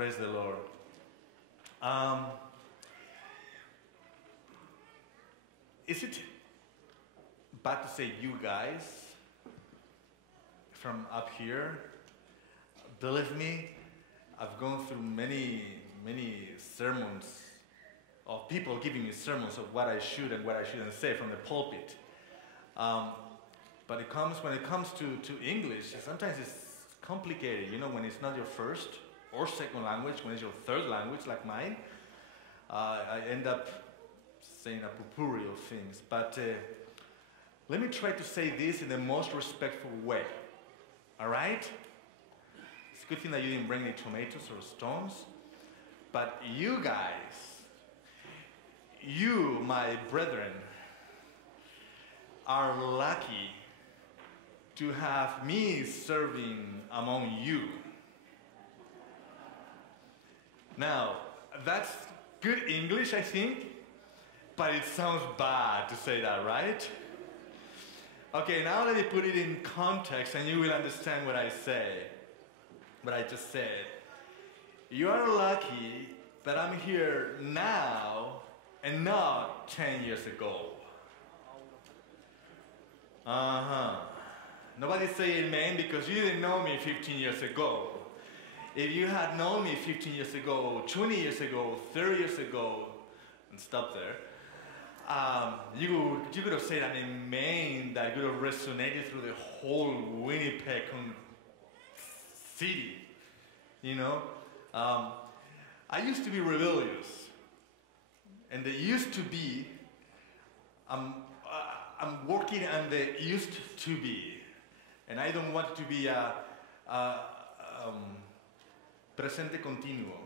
Praise the Lord. Is it bad to say you guys from up here? Believe me, I've gone through many sermons of people giving me sermons of what I should and what I shouldn't say from the pulpit. But when it comes to English, sometimes it's complicated. You know, when it's not your first or second language, when it's your third language like mine, I end up saying a potpourri of things. But let me try to say this in the most respectful way. All right? It's a good thing that you didn't bring any tomatoes or stones. But you guys, you, my brethren, are lucky to have me serving among you. Now, that's good English, I think, but it sounds bad to say that, right? Okay, now let me put it in context and you will understand what I say, what I just said. You are lucky that I'm here now and not 10 years ago. Nobody say amen because you didn't know me 15 years ago. If you had known me 15 years ago, 20 years ago, 30 years ago, and stop there, you could have said an amen that could have resonated through the whole Winnipeg city. You know? I used to be rebellious. And the used to be, I'm working on the used to be. And I don't want to be a presente continuo.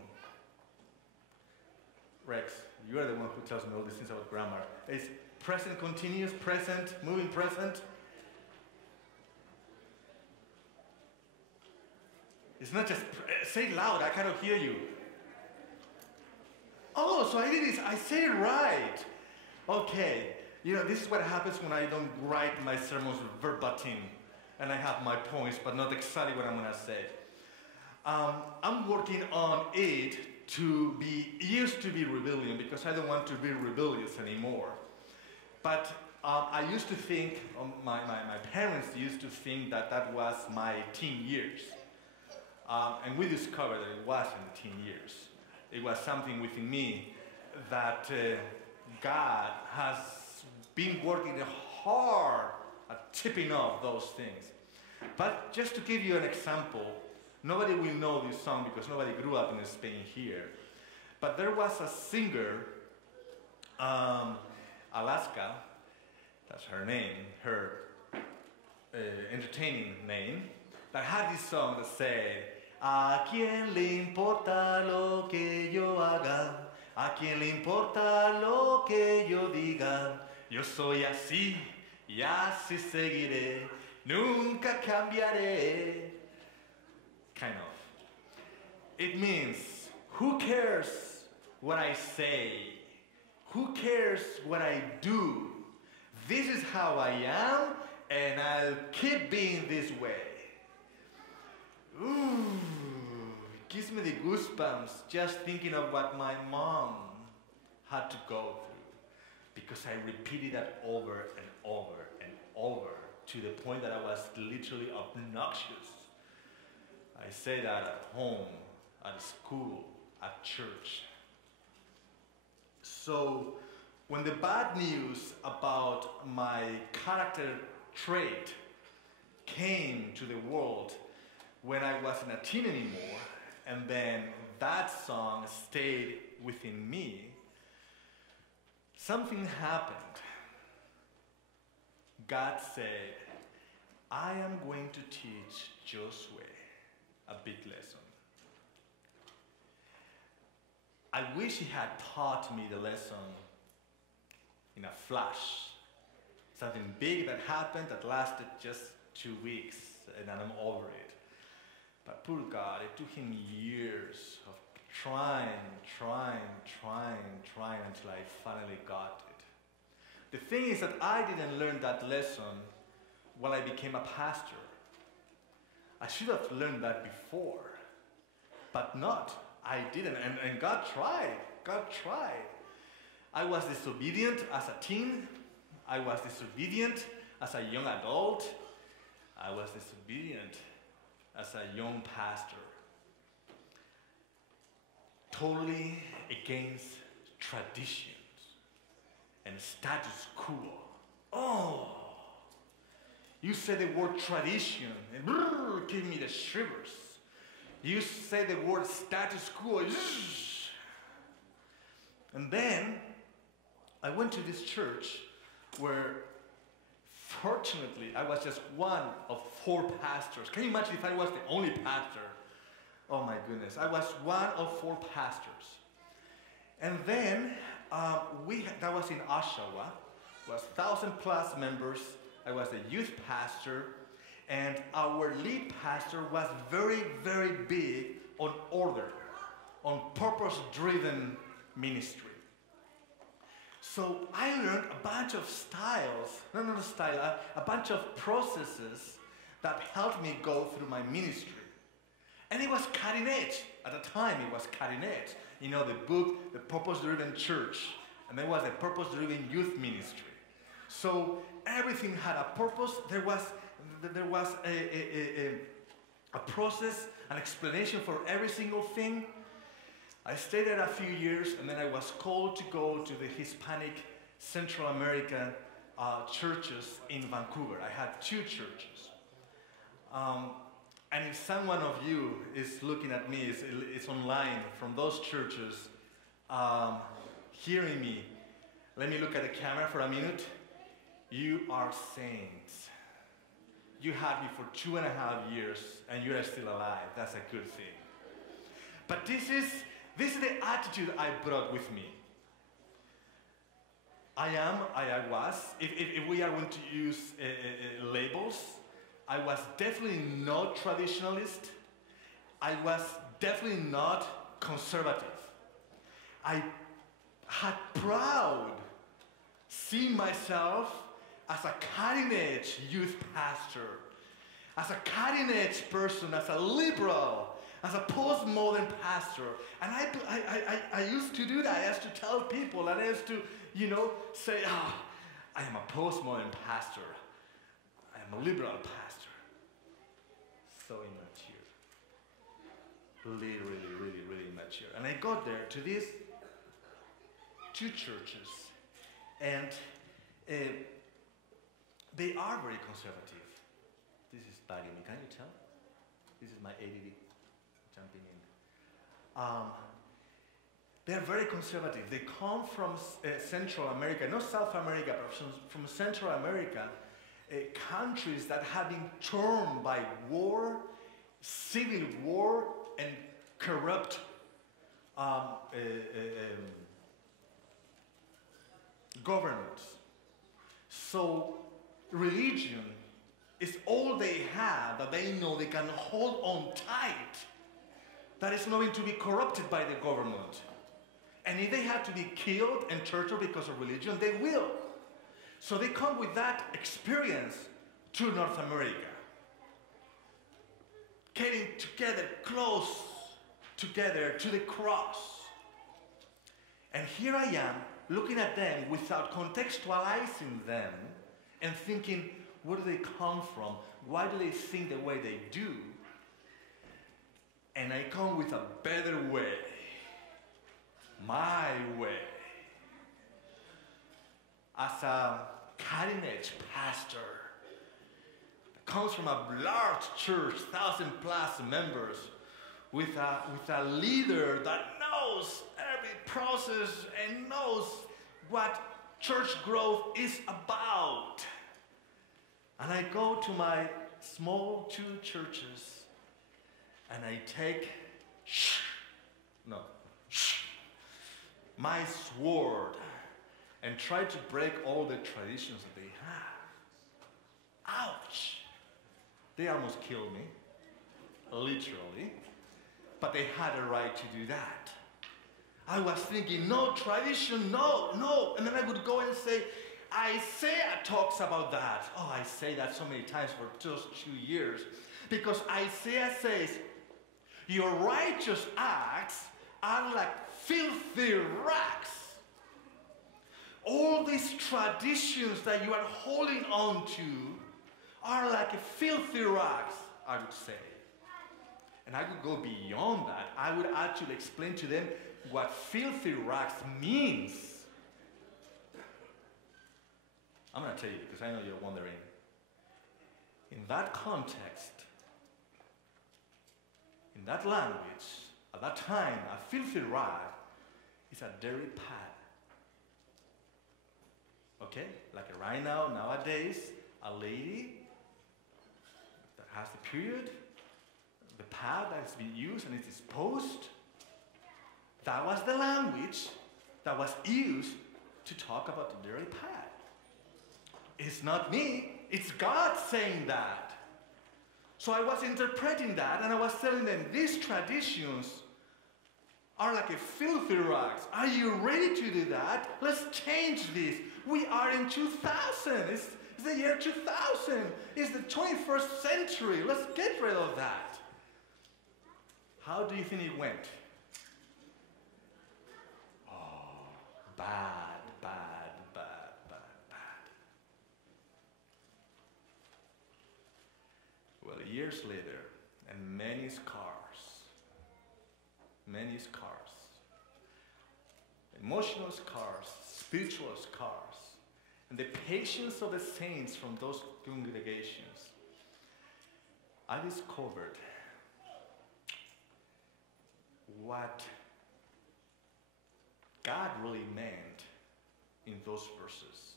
Rex, you are the one who tells me all these things about grammar. It's present continuous, present, moving present. It's not just, say it loud, I cannot hear you. Oh, so I did this, I say it right. Okay, you know, this is what happens when I don't write my sermons verbatim. And I have my points, but not exactly what I'm going to say. I'm working on it to be, used to be rebellion, because I don't want to be rebellious anymore. But I used to think, my parents used to think that that was my teen years. And we discovered that it wasn't teen years. It was something within me that God has been working hard at tipping off those things. But just to give you an example, nobody will know this song because nobody grew up in Spain here. But there was a singer, Alaska, that's her name, her entertaining name, that had this song that said, ¿A quién le importa lo que yo haga? ¿A quién le importa lo que yo diga? Yo soy así y así seguiré, nunca cambiaré. Kind of. It means, who cares what I say? Who cares what I do? This is how I am, and I'll keep being this way. Ooh, it gives me the goosebumps just thinking of what my mom had to go through. because I repeated that over and over and over to the point that I was literally obnoxious. I say that at home, at school, at church. So when the bad news about my character trait came to the world when I wasn't a teen anymore, and then that song stayed within me, something happened. God said, I am going to teach Josue a big lesson. I wish he had taught me the lesson in a flash. Something big that happened that lasted just 2 weeks, and then I'm over it. But poor God, it took him years of trying until I finally got it. The thing is that I didn't learn that lesson when I became a pastor. I should have learned that before, but not. I didn't, and God tried. God tried. I was disobedient as a teen. I was disobedient as a young adult. I was disobedient as a young pastor. Totally against traditions and status quo. Oh, you say the word tradition and brrr, give me the shivers. You say the word status quo, and then I went to this church where, fortunately, I was just one of 4 pastors. Can you imagine if I was the only pastor? Oh my goodness, I was one of 4 pastors. And then that was in Oshawa, was 1,000+ members. I was the youth pastor. And our lead pastor was very, very big on order, on purpose-driven ministry. So I learned a bunch of a bunch of processes that helped me go through my ministry. And it was cutting edge. At the time, it was cutting edge. You know, the book, The Purpose-Driven Church, and there was a purpose-driven youth ministry. So everything had a purpose. There was a process, an explanation for every single thing. I stayed there a few years, and then I was called to go to the Hispanic Central American churches in Vancouver. I had 2 churches. And if someone of you is looking at me, is online from those churches, hearing me, let me look at the camera for a minute. You are saints. You had me for 2.5 years, and you are still alive. That's a good thing. But this is the attitude I brought with me. I was, if we are going to use labels, I was definitely not traditionalist. I was definitely not conservative. I had proud seen myself as a cutting-edge youth pastor, as a cutting-edge person, as a liberal, as a postmodern pastor. And I used to do that. I used to tell people, and I used to, say, I am a postmodern pastor. I am a liberal pastor. So immature. Literally, really, really immature. And I got there to these 2 churches, and they are very conservative. This is bugging me. Can you tell? This is my ADD jumping in. They're very conservative. They come from Central America, not South America, but from Central America, countries that have been torn by war, civil war, and corrupt governments. So religion is all they have that they know they can hold on tight, that is not going to be corrupted by the government. And if they have to be killed and tortured because of religion, they will. So they come with that experience to North America. Getting together, close together to the cross. And here I am looking at them without contextualizing them and thinking, where do they come from? Why do they think the way they do? And I come with a better way. My way. As a cutting-edge pastor that comes from a large church, 1,000+ members, with a leader that knows every process and knows what church growth is about. And I go to my small 2 churches and I take my sword and try to break all the traditions that they have. Ouch! They almost killed me, literally, but they had a right to do that. I was thinking, no tradition, no. And then I would go and say, Isaiah talks about that. Oh, I say that so many times for just 2 years. Because Isaiah says, your righteous acts are like filthy rags. All these traditions that you are holding on to are like filthy rags, I would say. And I would go beyond that. I would actually explain to them what filthy rags means. I'm going to tell you because I know you're wondering. In that context, in that language, at that time, a filthy rag is a dirty pad. Okay? Like right now, nowadays, a lady that has the period, the pad that has been used and is disposed, that was the language that was used to talk about the dirty pad. It's not me, it's God saying that. So I was interpreting that and I was telling them, these traditions are like a filthy rags. Are you ready to do that? Let's change this. We are in 2000. It's the year 2000. It's the 21st century. Let's get rid of that. How do you think it went? Oh, bad. Well, years later, and many scars, emotional scars, spiritual scars, and the patience of the saints from those congregations, I discovered what God really meant in those verses.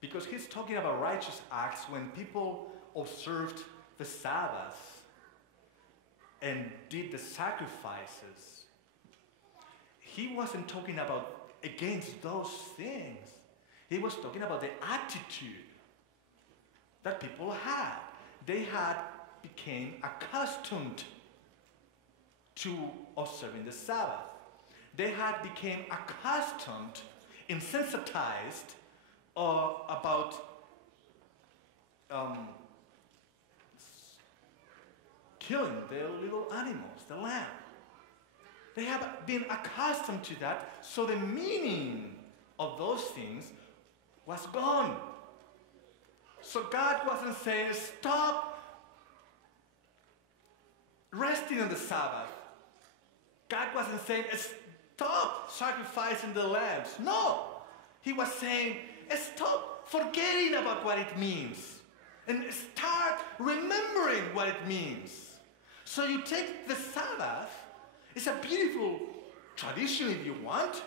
Because he's talking about righteous acts when people observed the Sabbath and did the sacrifices. He wasn't talking about against those things. He was talking about the attitude that people had. They had became accustomed to observing the Sabbath. They had became accustomed, insensitized about killing the little animals, the lamb. They have been accustomed to that, so the meaning of those things was gone. So God wasn't saying, stop resting on the Sabbath. God wasn't saying, stop sacrificing the lambs. No. He was saying, stop forgetting about what it means and start remembering what it means. So you take the Sabbath, it's a beautiful tradition if you want,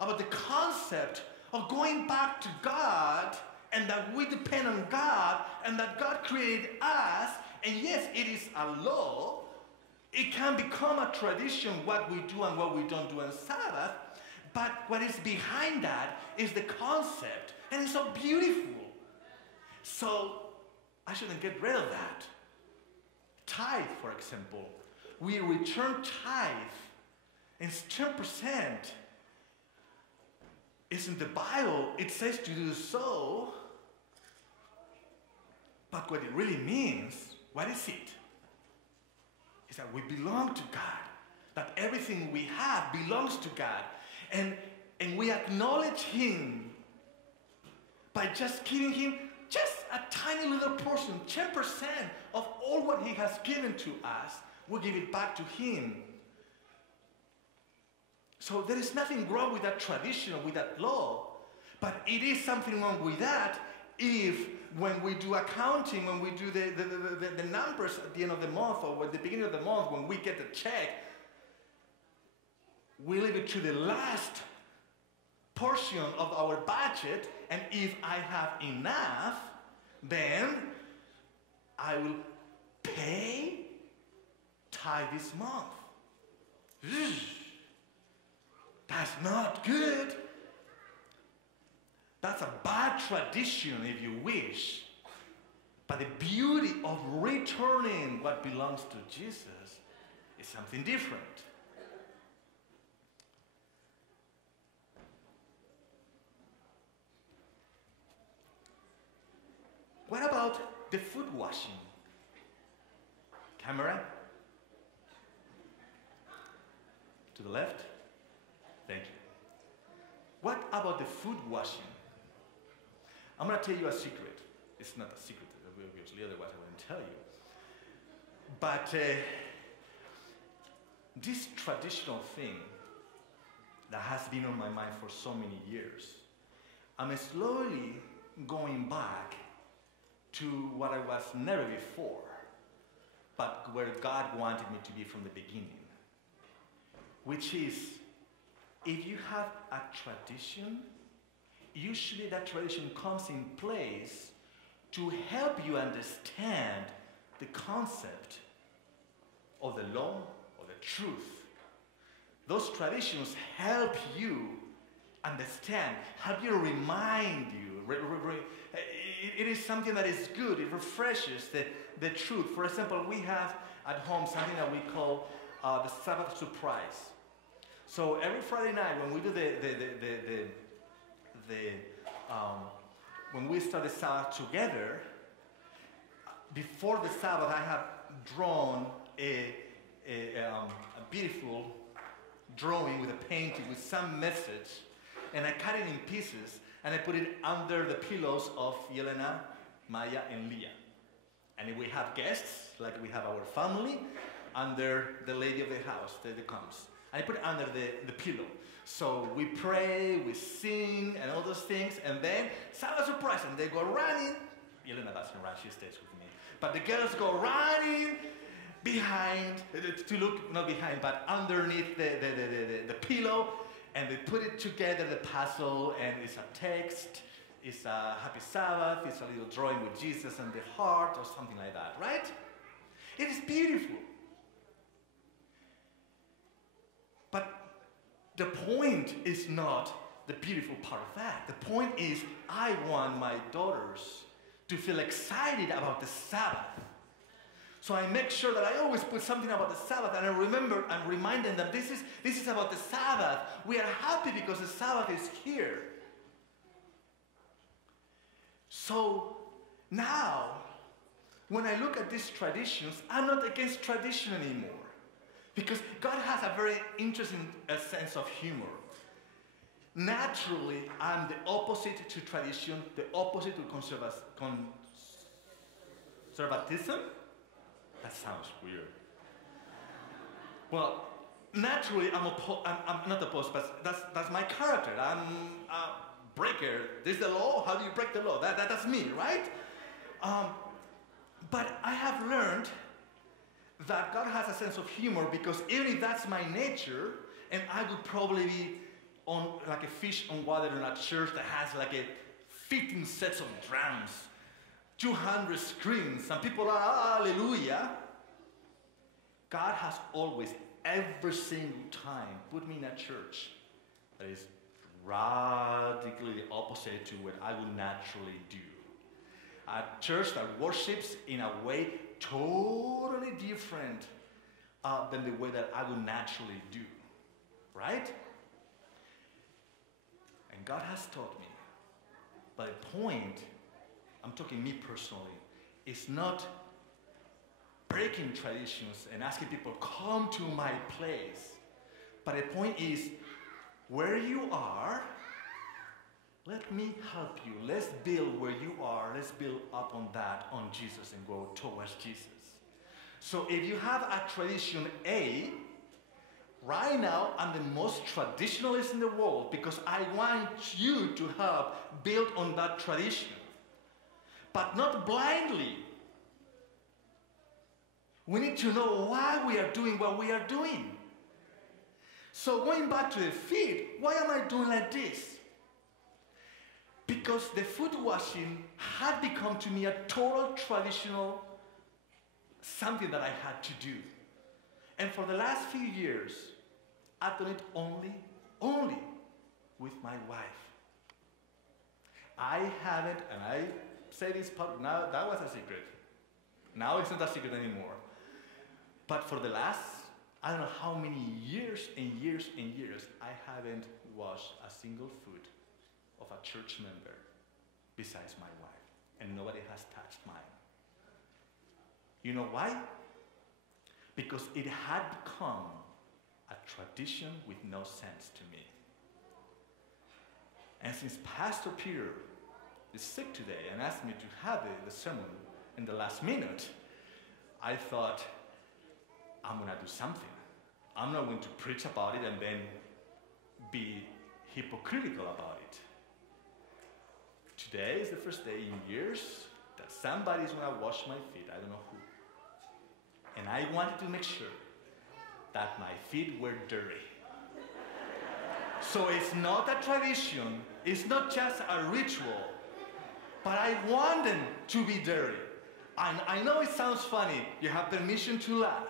about the concept of going back to God and that we depend on God and that God created us, and yes, it is a law. It can become a tradition what we do and what we don't do on Sabbath, but what is behind that is the concept, and it's so beautiful. So I shouldn't get rid of that. Tithe, for example. We return tithe, and it's 10%. It's in the Bible, it says to do so, but what it really means, what is it? Is that we belong to God, that everything we have belongs to God. And And we acknowledge him by just giving him just a tiny little portion, 10% of all what he has given to us, we give it back to him. So there is nothing wrong with that tradition or with that law, but it is something wrong with that if when we do accounting, when we do the numbers at the end of the month or at the beginning of the month, when we get the check, we leave it to the last portion of our budget, and if I have enough, then I will pay tithe this month. That's not good. That's a bad tradition, if you wish. But the beauty of returning what belongs to Jesus is something different. What about the foot washing? Camera? To the left? Thank you. What about the foot washing? I'm going to tell you a secret. It's not a secret, obviously, otherwise I wouldn't tell you. But this traditional thing that has been on my mind for so many years, I'm slowly going back to what I was never before, but where God wanted me to be from the beginning, which is, if you have a tradition, usually that tradition comes in place to help you understand the concept of the law or the truth. Those traditions help you understand, help you remind you. It is something that is good. It refreshes the truth. For example, we have at home something that we call the Sabbath surprise. So every Friday night when we do when we start the Sabbath together, before the Sabbath I have drawn a beautiful drawing with a painting with some message, and I cut it in pieces and I put it under the pillows of Yelena, Maya, and Leah. And if we have guests, like we have our family, under the lady of the house that comes. I put it under the pillow. So we pray, we sing, and all those things, and then Sabbath surprise, and they go running. Yelena doesn't run, she stays with me. But the girls go running behind, to look, not behind, but underneath the pillow, and they put it together, the puzzle, and it's a text, it's a happy Sabbath, it's a little drawing with Jesus and the heart, or something like that, right? It is beautiful. But the point is not the beautiful part of that. The point is, I want my daughters to feel excited about the Sabbath. So I make sure that I always put something about the Sabbath, and I remember and remind them that this is about the Sabbath. We are happy because the Sabbath is here. So now, when I look at these traditions, I'm not against tradition anymore. Because God has a very interesting sense of humor. Naturally, I'm the opposite to tradition, the opposite to conservatism. That sounds weird. Well, naturally, I'm not opposed, but that's my character. I'm a breaker. This is the law. How do you break the law? That's me, right? But I have learned that God has a sense of humor, because even if that's my nature, and I would probably be on like a fish on water in a church that has like 15 sets of drums, 200 screens, and people are hallelujah. God has always, every single time, put me in a church that is radically the opposite to what I would naturally do. A church that worships in a way totally different than the way that I would naturally do, right? And God has taught me. But the point, I'm talking me personally, is not breaking traditions and asking people, come to my place. But the point is, where you are, let me help you. Let's build where you are. Let's build up on that, on Jesus, and go towards Jesus. So if you have a tradition A, right now I'm the most traditionalist in the world because I want you to help build on that tradition. But not blindly. We need to know why we are doing what we are doing. So going back to the feet, why am I doing like this? Because the foot washing had become to me a total traditional something that I had to do. And for the last few years, I've done it only with my wife. I haven't, and I say this part, now that was a secret. Now it's not a secret anymore. But for the last, I don't know how many years and years and years, I haven't washed a single foot of a church member besides my wife. And nobody has touched mine. You know why? Because it had become a tradition with no sense to me. And since Pastor Peter is sick today and asked me to have the sermon in the last minute, I thought, I'm going to do something. I'm not going to preach about it and then be hypocritical about it. Today is the first day in years that somebody's going to wash my feet. I don't know who. And I wanted to make sure that my feet were dirty. So it's not a tradition, it's not just a ritual, but I want them to be dirty. I know it sounds funny, you have permission to laugh,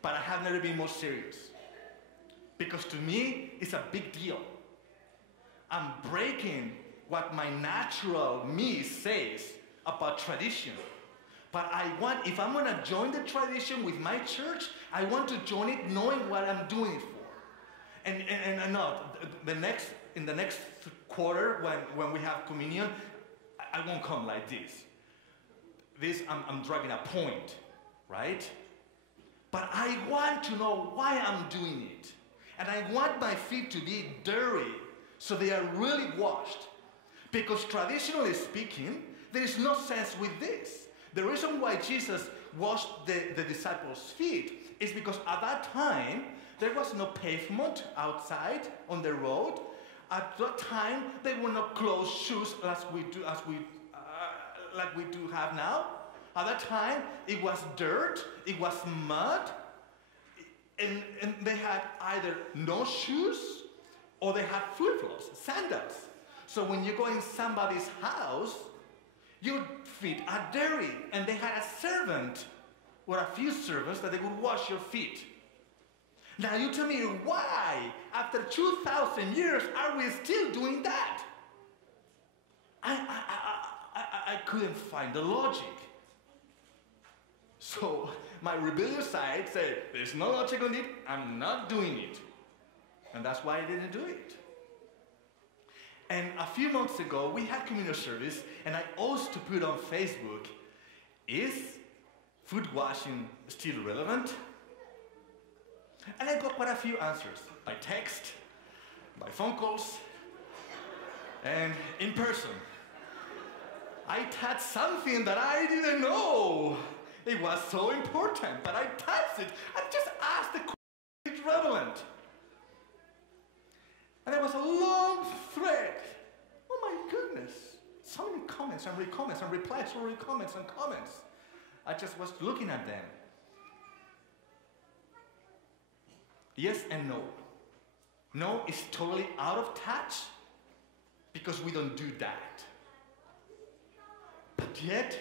but I have never been more serious. Because to me, it's a big deal. I'm breaking what my natural me says about tradition. But I want, if I'm going to join the tradition with my church, I want to join it knowing what I'm doing it for. And I know, in the next quarter, when we have communion, I won't come like this. I'm dragging a point, right? But I want to know why I'm doing it. And I want my feet to be dirty so they are really washed. Because traditionally speaking, there is no sense with this. The reason why Jesus washed the disciples' feet is because at that time, there was no pavement outside on the road. At that time, there were no closed shoes like we do have now. At that time, it was dirt, it was mud, and they had either no shoes or they had flip-flops, sandals. So when you go in somebody's house, your feet are dirty, and they had a servant or a few servants that they would wash your feet. Now you tell me why, after 2,000 years, are we still doing that? I couldn't find the logic. So my rebellious side said, there's no logic on it, I'm not doing it. And that's why I didn't do it. And a few months ago, we had communion service, and I asked to put on Facebook, is foot washing still relevant? And I got quite a few answers, by text, by phone calls, and in person. I touched something that I didn't know. It was so important, but I touched it. I just asked the question, it's relevant. And there was a long thread. Oh my goodness. So many comments and re-comments and replies for re-comments and comments. I just was looking at them. Yes and no. No is totally out of touch because we don't do that. But yet,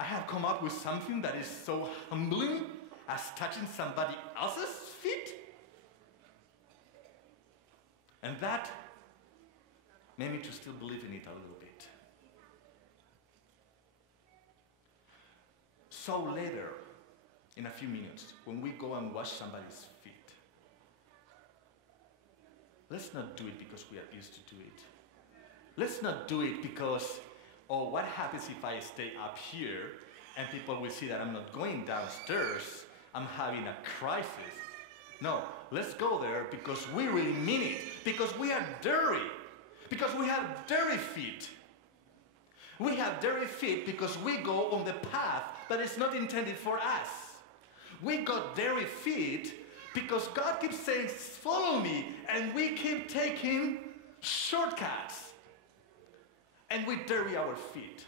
I have come up with something that is so humbling as touching somebody else's feet. And that made me to still believe in it a little bit. So later, in a few minutes, when we go and wash somebody's feet, let's not do it because we are used to do it. Let's not do it because, oh, what happens if I stay up here and people will see that I'm not going downstairs, I'm having a crisis. No, let's go there because we really mean it. Because we are dirty. Because we have dirty feet. We have dirty feet because we go on the path that is not intended for us. We got dirty feet because God keeps saying, follow me, and we keep taking shortcuts. And we dirty our feet.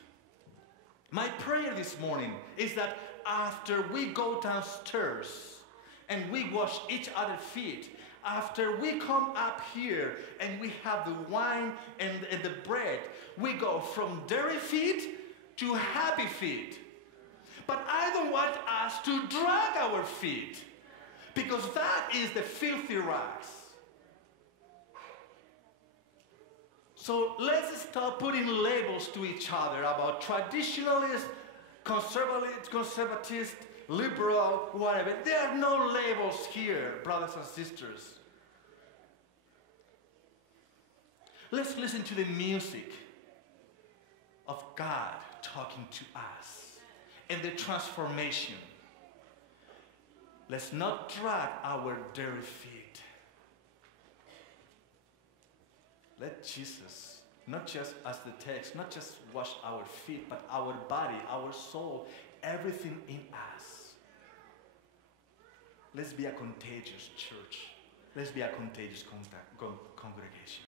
My prayer this morning is that after we go downstairs and we wash each other's feet, after we come up here and we have the wine and the bread, we go from dirty feet to happy feet. But I don't want us to drag our feet, because that is the filthy rags. So let's stop putting labels to each other about traditionalist, conservative, liberal, whatever. There are no labels here, brothers and sisters. Let's listen to the music of God talking to us and the transformation. Let's not drag our dirty feet. Let Jesus, not just as the text, not just wash our feet, but our body, our soul, everything in us. Let's be a contagious church. Let's be a contagious congregation.